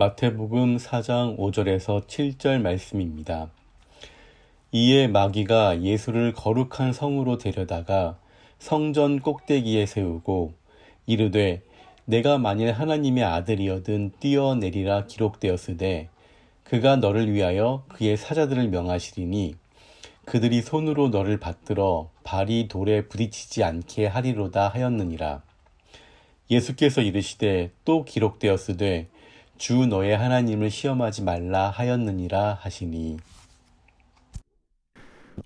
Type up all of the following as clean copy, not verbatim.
마태복음 4장 5절에서 7절 말씀입니다. 이에 마귀가 예수를 거룩한 성으로 데려다가 성전 꼭대기에 세우고 이르되 내가 만일 하나님의 아들이어든 뛰어내리라 기록되었으되 그가 너를 위하여 그의 사자들을 명하시리니 그들이 손으로 너를 받들어 발이 돌에 부딪히지 않게 하리로다 하였느니라. 예수께서 이르시되 또 기록되었으되 주 너의 하나님을 시험하지 말라 하였느니라 하시니.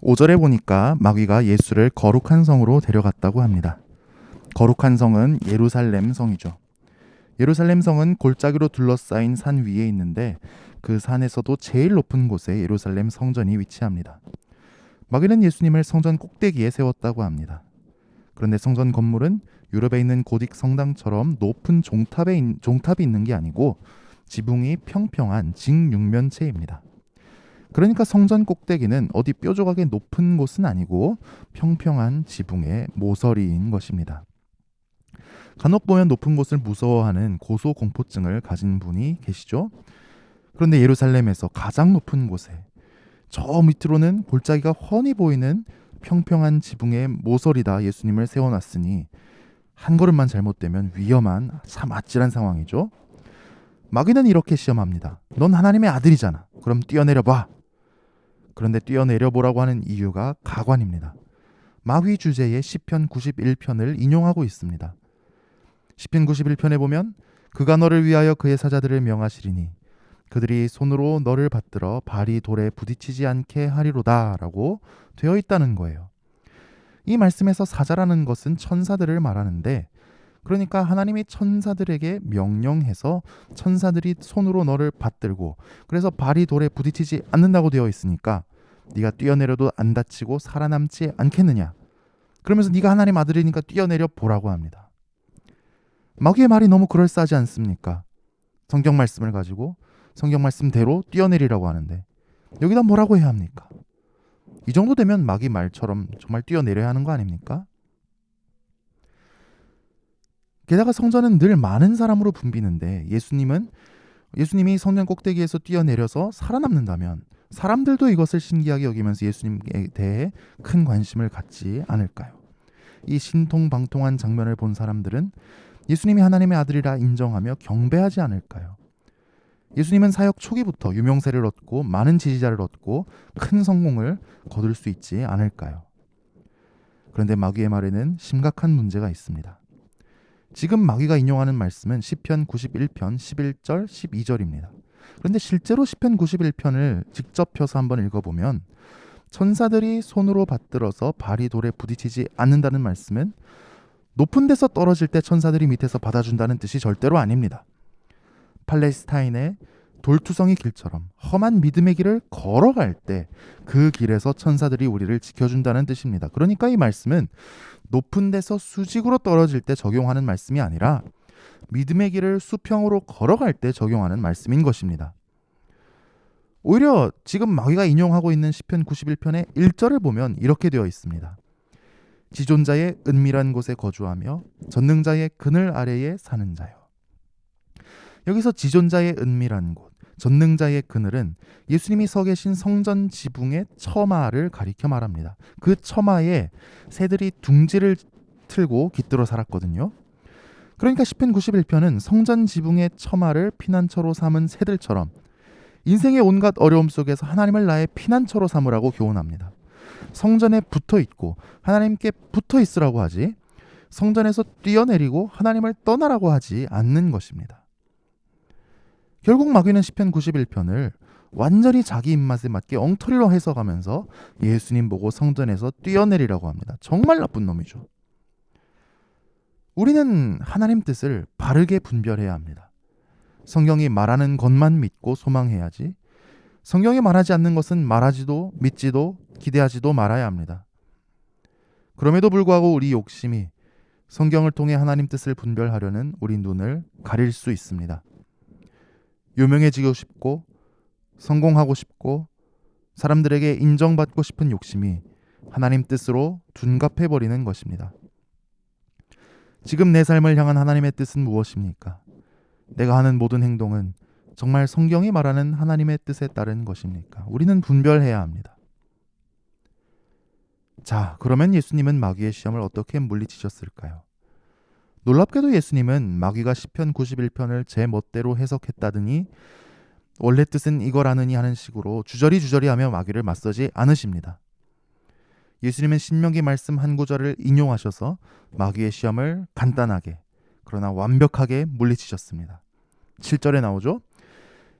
5절에 보니까 마귀가 예수를 거룩한 성으로 데려갔다고 합니다. 거룩한 성은 예루살렘 성이죠. 예루살렘 성은 골짜기로 둘러싸인 산 위에 있는데 그 산에서도 제일 높은 곳에 예루살렘 성전이 위치합니다. 마귀는 예수님을 성전 꼭대기에 세웠다고 합니다. 그런데 성전 건물은 유럽에 있는 고딕 성당처럼 높은 종탑이 있는 게 아니고 지붕이 평평한 직육면체입니다. 그러니까 성전 꼭대기는 어디 뾰족하게 높은 곳은 아니고 평평한 지붕의 모서리인 것입니다. 간혹 보면 높은 곳을 무서워하는 고소공포증을 가진 분이 계시죠. 그런데 예루살렘에서 가장 높은 곳에 저 밑으로는 골짜기가 훤히 보이는 평평한 지붕의 모서리다 예수님을 세워놨으니 한 걸음만 잘못되면 위험한 참 아찔한 상황이죠. 마귀는 이렇게 시험합니다. 넌 하나님의 아들이잖아. 그럼 뛰어내려봐. 그런데 뛰어내려보라고 하는 이유가 가관입니다. 마귀 주제의 시편 91편을 인용하고 있습니다. 시편 91편에 보면 그가 너를 위하여 그의 사자들을 명하시리니 그들이 손으로 너를 받들어 발이 돌에 부딪히지 않게 하리로다 라고 되어 있다는 거예요. 이 말씀에서 사자라는 것은 천사들을 말하는데 그러니까 하나님이 천사들에게 명령해서 천사들이 손으로 너를 받들고 그래서 발이 돌에 부딪히지 않는다고 되어 있으니까 네가 뛰어내려도 안 다치고 살아남지 않겠느냐. 그러면서 네가 하나님 아들이니까 뛰어내려 보라고 합니다. 마귀의 말이 너무 그럴싸하지 않습니까? 성경 말씀을 가지고 성경 말씀대로 뛰어내리라고 하는데 여기다 뭐라고 해야 합니까? 이 정도 되면 마귀 말처럼 정말 뛰어내려야 하는 거 아닙니까? 게다가 성전은 늘 많은 사람으로 붐비는데 예수님이 성전 꼭대기에서 뛰어내려서 살아남는다면 사람들도 이것을 신기하게 여기면서 예수님에 대해 큰 관심을 갖지 않을까요? 이 신통방통한 장면을 본 사람들은 예수님이 하나님의 아들이라 인정하며 경배하지 않을까요? 예수님은 사역 초기부터 유명세를 얻고 많은 지지자를 얻고 큰 성공을 거둘 수 있지 않을까요? 그런데 마귀의 말에는 심각한 문제가 있습니다. 지금 마귀가 인용하는 말씀은 시편 91편 11절 12절입니다. 그런데 실제로 시편 91편을 직접 펴서 한번 읽어보면 천사들이 손으로 받들어서 발이 돌에 부딪히지 않는다는 말씀은 높은 데서 떨어질 때 천사들이 밑에서 받아준다는 뜻이 절대로 아닙니다. 팔레스타인의 돌투성이 길처럼 험한 믿음의 길을 걸어갈 때 그 길에서 천사들이 우리를 지켜준다는 뜻입니다. 그러니까 이 말씀은 높은 데서 수직으로 떨어질 때 적용하는 말씀이 아니라 믿음의 길을 수평으로 걸어갈 때 적용하는 말씀인 것입니다. 오히려 지금 마귀가 인용하고 있는 시편 91편의 1절을 보면 이렇게 되어 있습니다. 지존자의 은밀한 곳에 거주하며 전능자의 그늘 아래에 사는 자요. 여기서 지존자의 은밀한 곳, 전능자의 그늘은 예수님이 서 계신 성전 지붕의 처마를 가리켜 말합니다. 그 처마에 새들이 둥지를 틀고 깃들어 살았거든요. 그러니까 시편 91편은 성전 지붕의 처마를 피난처로 삼은 새들처럼 인생의 온갖 어려움 속에서 하나님을 나의 피난처로 삼으라고 교훈합니다. 성전에 붙어 있고 하나님께 붙어 있으라고 하지 성전에서 뛰어내리고 하나님을 떠나라고 하지 않는 것입니다. 결국 마귀는 시편 91편을 완전히 자기 입맛에 맞게 엉터리로 해석하면서 예수님 보고 성전에서 뛰어내리라고 합니다. 정말 나쁜 놈이죠. 우리는 하나님 뜻을 바르게 분별해야 합니다. 성경이 말하는 것만 믿고 소망해야지 성경이 말하지 않는 것은 말하지도 믿지도 기대하지도 말아야 합니다. 그럼에도 불구하고 우리 욕심이 성경을 통해 하나님 뜻을 분별하려는 우리 눈을 가릴 수 있습니다. 유명해지고 싶고 성공하고 싶고 사람들에게 인정받고 싶은 욕심이 하나님 뜻으로 둔갑해버리는 것입니다. 지금 내 삶을 향한 하나님의 뜻은 무엇입니까? 내가 하는 모든 행동은 정말 성경이 말하는 하나님의 뜻에 따른 것입니까? 우리는 분별해야 합니다. 자, 그러면 예수님은 마귀의 시험을 어떻게 물리치셨을까요? 놀랍게도 예수님은 마귀가 시편 91편을 제 멋대로 해석했다더니 원래 뜻은 이거라느니 하는 식으로 주저리 하며 마귀를 맞서지 않으십니다. 예수님은 신명기 말씀 한 구절을 인용하셔서 마귀의 시험을 간단하게 그러나 완벽하게 물리치셨습니다. 7절에 나오죠.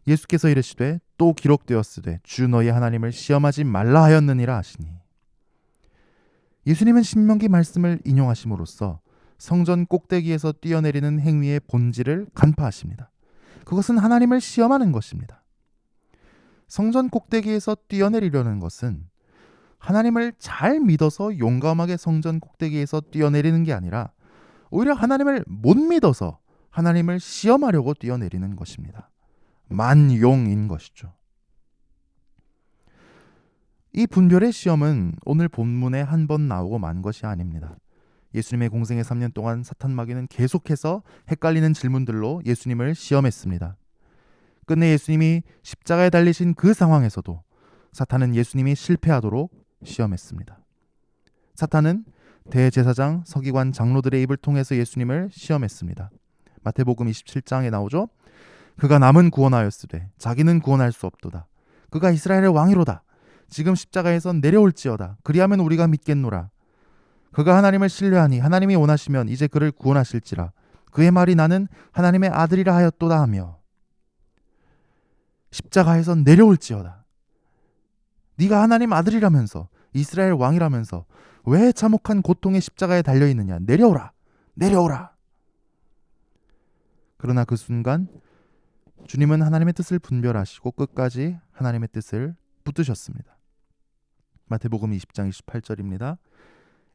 예수께서 이르시되 또 기록되었으되 주 너희 하나님을 시험하지 말라 하였느니라 하시니. 예수님은 신명기 말씀을 인용하심으로써 성전 꼭대기에서 뛰어내리는 행위의 본질을 간파하십니다. 그것은 하나님을 시험하는 것입니다. 성전 꼭대기에서 뛰어내리려는 것은 하나님을 잘 믿어서 용감하게 성전 꼭대기에서 뛰어내리는 게 아니라 오히려 하나님을 못 믿어서 하나님을 시험하려고 뛰어내리는 것입니다. 만용인 것이죠. 이 분별의 시험은 오늘 본문에 한 번 나오고 만 것이 아닙니다. 예수님의 공생의 3년 동안 사탄 마귀는 계속해서 헷갈리는 질문들로 예수님을 시험했습니다. 끝내 예수님이 십자가에 달리신 그 상황에서도 사탄은 예수님이 실패하도록 시험했습니다. 사탄은 대제사장, 서기관, 장로들의 입을 통해서 예수님을 시험했습니다. 마태복음 27장에 나오죠. 그가 남은 구원하였으되 자기는 구원할 수 없도다. 그가 이스라엘의 왕이로다. 지금 십자가에서 내려올지어다. 그리하면 우리가 믿겠노라. 그가 하나님을 신뢰하니 하나님이 원하시면 이제 그를 구원하실지라. 그의 말이 나는 하나님의 아들이라 하였도다 하며 십자가에서 내려올지어다. 네가 하나님 아들이라면서 이스라엘 왕이라면서 왜 참혹한 고통의 십자가에 달려있느냐. 내려오라. 내려오라. 그러나 그 순간 주님은 하나님의 뜻을 분별하시고 끝까지 하나님의 뜻을 붙드셨습니다. 마태복음 20장 28절입니다.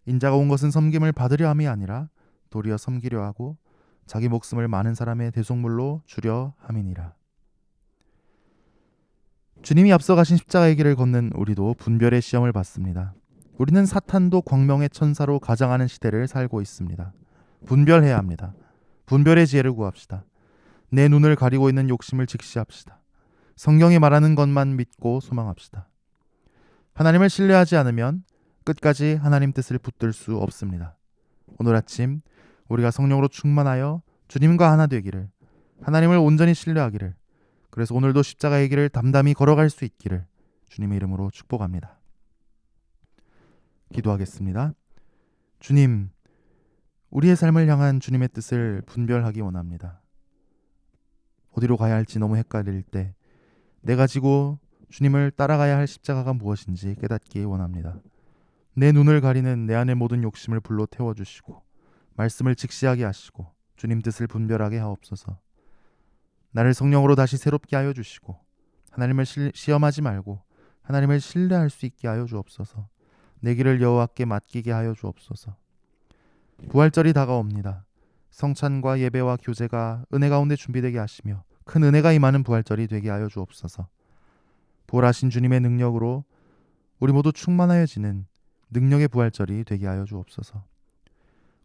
인자가 온 것은 섬김을 받으려 함이 아니라 도리어 섬기려 하고 자기 목숨을 많은 사람의 대속물로 주려 함이니라. 주님이 앞서가신 십자가의 길을 걷는 우리도 분별의 시험을 받습니다. 우리는 사탄도 광명의 천사로 가장하는 시대를 살고 있습니다. 분별해야 합니다. 분별의 지혜를 구합시다. 내 눈을 가리고 있는 욕심을 직시합시다. 성경이 말하는 것만 믿고 소망합시다. 하나님을 신뢰하지 않으면 끝까지 하나님 뜻을 붙들 수 없습니다. 오늘 아침 우리가 성령으로 충만하여 주님과 하나 되기를, 하나님을 온전히 신뢰하기를, 그래서 오늘도 십자가의 길을 담담히 걸어갈 수 있기를 주님의 이름으로 축복합니다. 기도하겠습니다. 주님, 우리의 삶을 향한 주님의 뜻을 분별하기 원합니다. 어디로 가야 할지 너무 헷갈릴 때 내가 지고 주님을 따라가야 할 십자가가 무엇인지 깨닫기 원합니다. 내 눈을 가리는 내 안의 모든 욕심을 불로 태워주시고 말씀을 직시하게 하시고 주님 뜻을 분별하게 하옵소서. 나를 성령으로 다시 새롭게 하여 주시고 하나님을 시험하지 말고 하나님을 신뢰할 수 있게 하여 주옵소서. 내 길을 여호와께 맡기게 하여 주옵소서. 부활절이 다가옵니다. 성찬과 예배와 교제가 은혜 가운데 준비되게 하시며 큰 은혜가 임하는 부활절이 되게 하여 주옵소서. 부활하신 주님의 능력으로 우리 모두 충만하여지는 능력의 부활절이 되게 하여 주옵소서.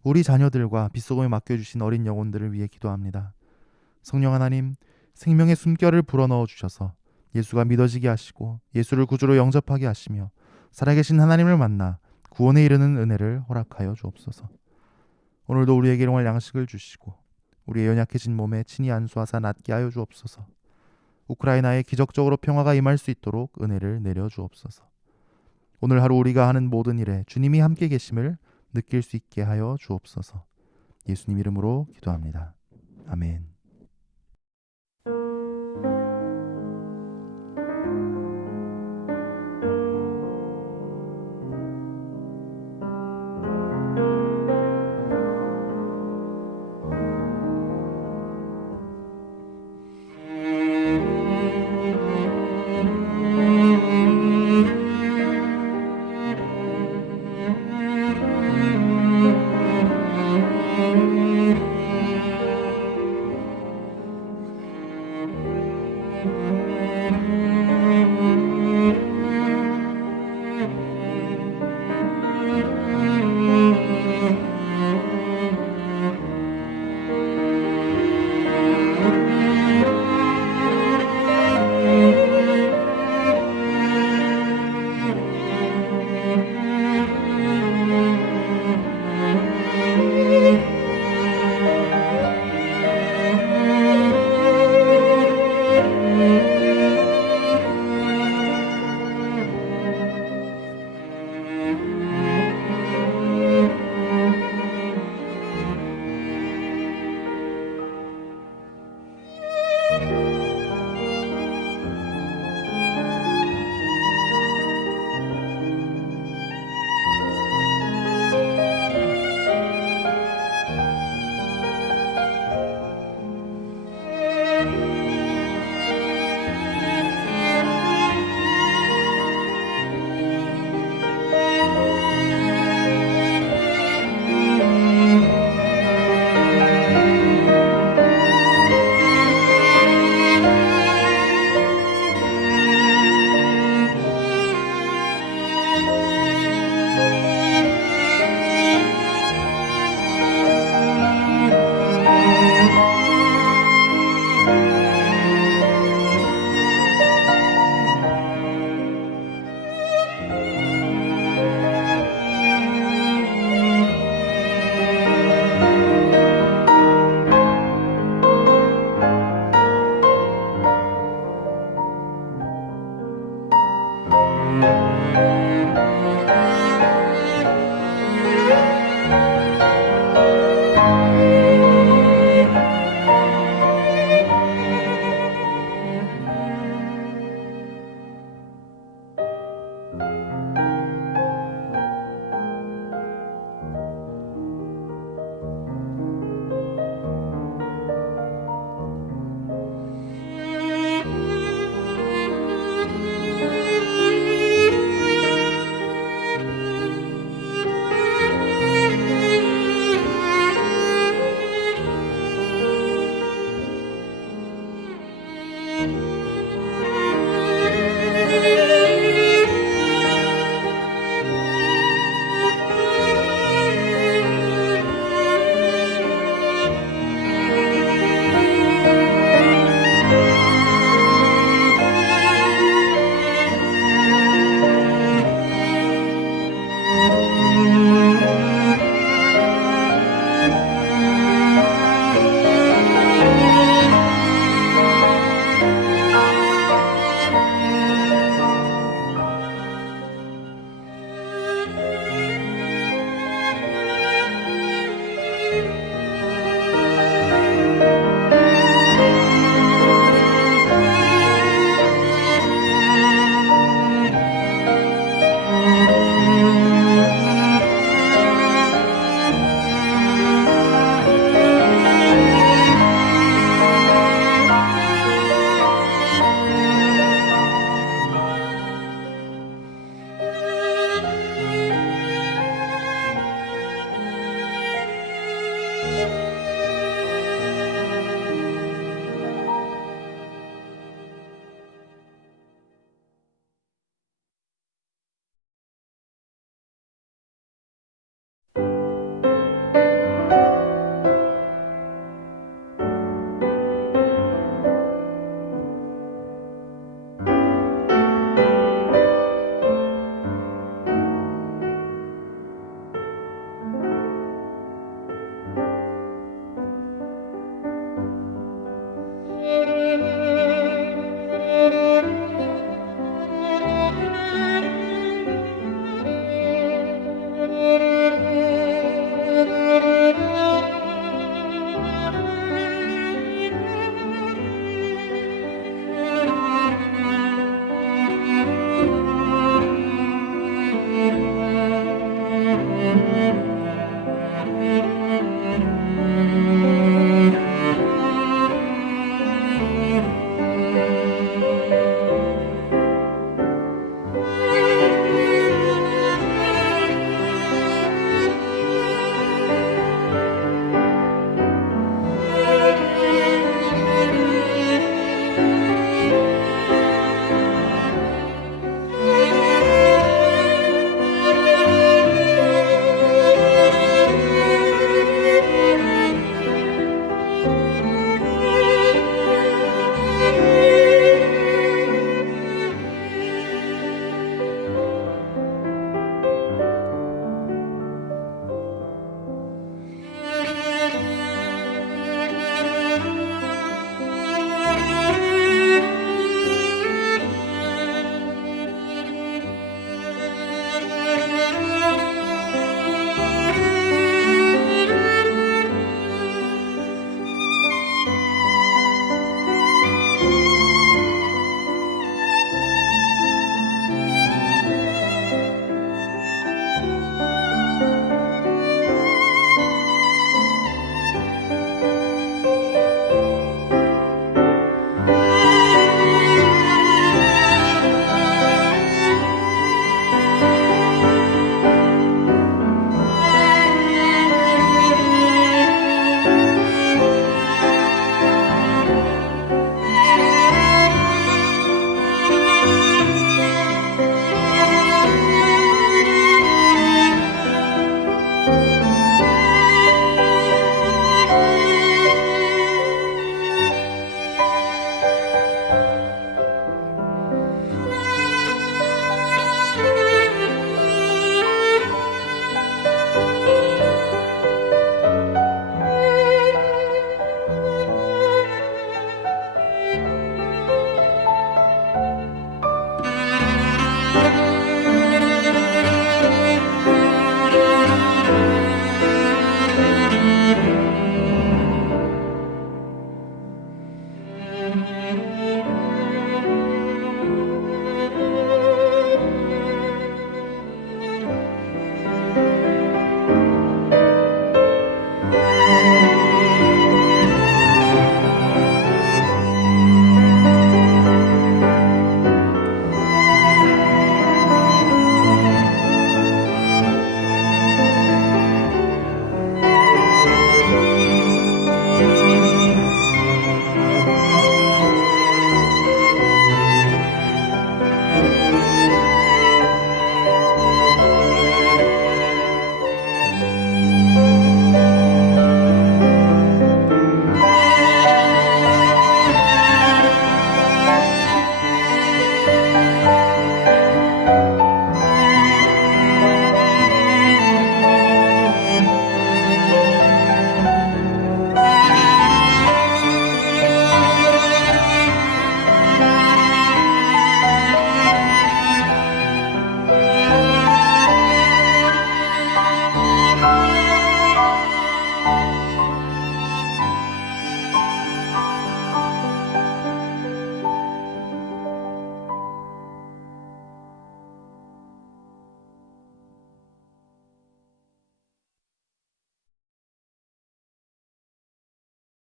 우리 자녀들과 빗소금에 맡겨주신 어린 영혼들을 위해 기도합니다. 성령 하나님, 생명의 숨결을 불어넣어 주셔서 예수가 믿어지게 하시고 예수를 구주로 영접하게 하시며 살아계신 하나님을 만나 구원에 이르는 은혜를 허락하여 주옵소서. 오늘도 우리에게 일용할 양식을 주시고 우리의 연약해진 몸에 친히 안수하사 낫게 하여 주옵소서. 우크라이나에 기적적으로 평화가 임할 수 있도록 은혜를 내려 주옵소서. 오늘 하루 우리가 하는 모든 일에 주님이 함께 계심을 느낄 수 있게 하여 주옵소서. 예수님 이름으로 기도합니다. 아멘.